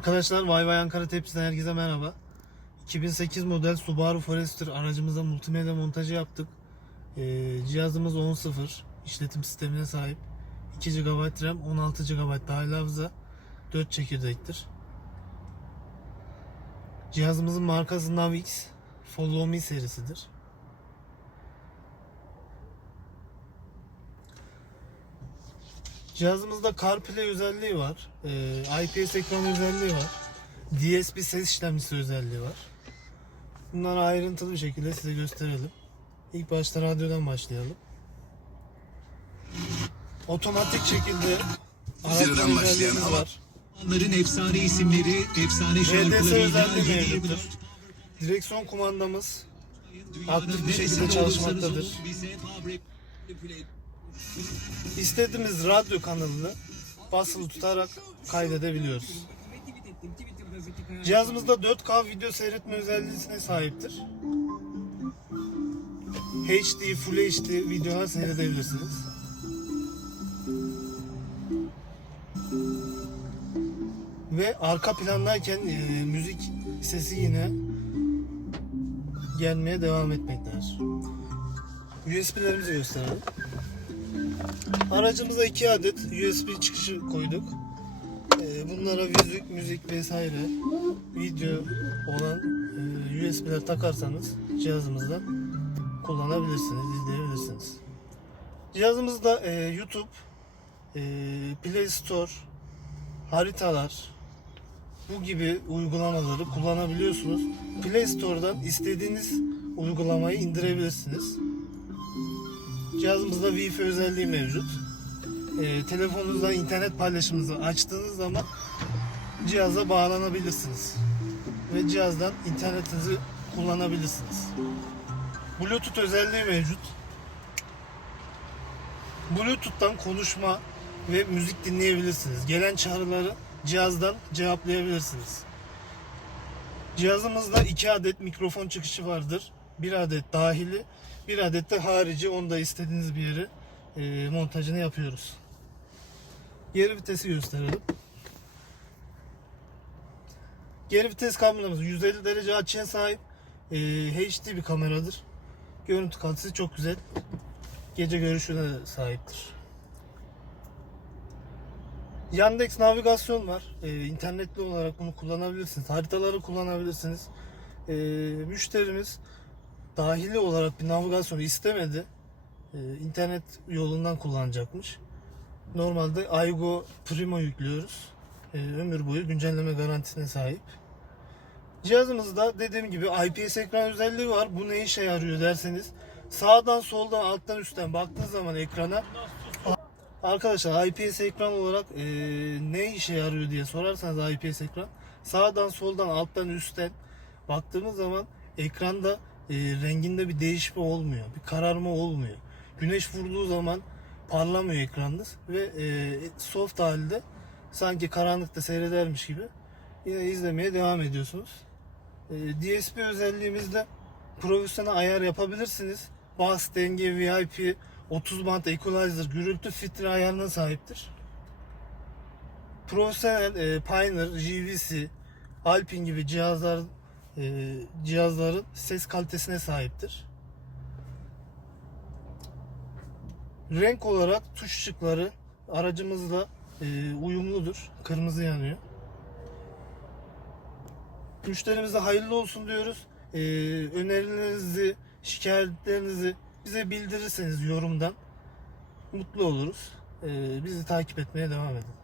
Arkadaşlar Vay Vay Ankara Tepsi'den herkese merhaba. 2008 model Subaru Forester aracımıza multimedya montajı yaptık. Ee, cihazımız 10.0 işletim sistemine sahip. 2 GB RAM, 16 GB dahil hafıza, 4 çekirdektir. Cihazımızın markası Navix, Follow Me serisidir. Cihazımızda CarPlay özelliği var. Ee, IPS ekran özelliği var. DSP ses işlemcisi özelliği var. Bunları ayrıntılı bir şekilde size gösterelim. İlk başta radyodan başlayalım. Otomatik şekilde aratma başlayan var. Onların efsane isimleri, efsane şarkılarıyla. Direksiyon kumandamız aktif bir şekilde çalışmaktadır. İstediğimiz radyo kanalını basılı tutarak kaydedebiliyoruz. Cihazımızda 4K video seyretme özelliğine sahiptir. HD, Full HD videolar seyredebilirsiniz. Ve arka plandayken e, müzik sesi yine gelmeye devam etmektedir. USB'lerimizi gösterelim. Aracımıza iki adet USB çıkışı koyduk. Ee, Bunlara müzik, müzik vesaire video olan e, USB'ler takarsanız cihazımızdan kullanabilirsiniz, izleyebilirsiniz. Cihazımızda e, YouTube, e, Play Store, haritalar, bu gibi uygulamaları kullanabiliyorsunuz. Play Store'dan istediğiniz uygulamayı indirebilirsiniz. Cihazımızda Wi-Fi özelliği mevcut. Ee, telefonunuzdan internet paylaşımınızı açtığınız zaman cihaza bağlanabilirsiniz. Ve cihazdan internetinizi kullanabilirsiniz. Bluetooth özelliği mevcut. Bluetooth'tan konuşma ve müzik dinleyebilirsiniz. Gelen çağrıları cihazdan cevaplayabilirsiniz. Cihazımızda iki adet mikrofon çıkışı vardır. Bir adet dahili, bir adet de harici. Onu da istediğiniz bir yere e, montajını yapıyoruz. Geri vitesi gösterelim. Geri vites kameramız 150 derece açıya sahip. E, HD bir kameradır. Görüntü kalitesi çok güzel. Gece görüşüne sahiptir. Yandex navigasyon var. Ee, internetli olarak bunu kullanabilirsiniz. Haritaları kullanabilirsiniz. Ee, müşterimiz dahili olarak bir navigasyonu istemedi. Ee, internet yolundan kullanacakmış. Normalde Aygo Primo yüklüyoruz. Ee, ömür boyu güncelleme garantisine sahip. Cihazımızda dediğim gibi IPS ekran özelliği var. Bu ne işe yarıyor derseniz sağdan soldan alttan üstten baktığınız zaman ekrana Arkadaşlar IPS ekran olarak e, ne işe yarıyor diye sorarsanız IPS ekran sağdan soldan alttan üstten baktığımız zaman ekranda e, renginde bir değişme olmuyor. Bir kararma olmuyor. Güneş vurduğu zaman parlamıyor ekranınız ve e, soft halde sanki karanlıkta seyredermiş gibi yine izlemeye devam ediyorsunuz. E, DSP özelliğimizde profesyonel ayar yapabilirsiniz. Bas, denge, VIP, 30 band equalizer, gürültü filtre ayarına sahiptir. Profesyonel e, Pioneer, JVC, Alpine gibi cihazlar e, cihazların ses kalitesine sahiptir. Renk olarak tuş ışıkları aracımızla e, uyumludur. Kırmızı yanıyor. Müşterimize hayırlı olsun diyoruz. E, önerilerinizi, şikayetlerinizi bize bildirirseniz yorumdan mutlu oluruz. E, bizi takip etmeye devam edin.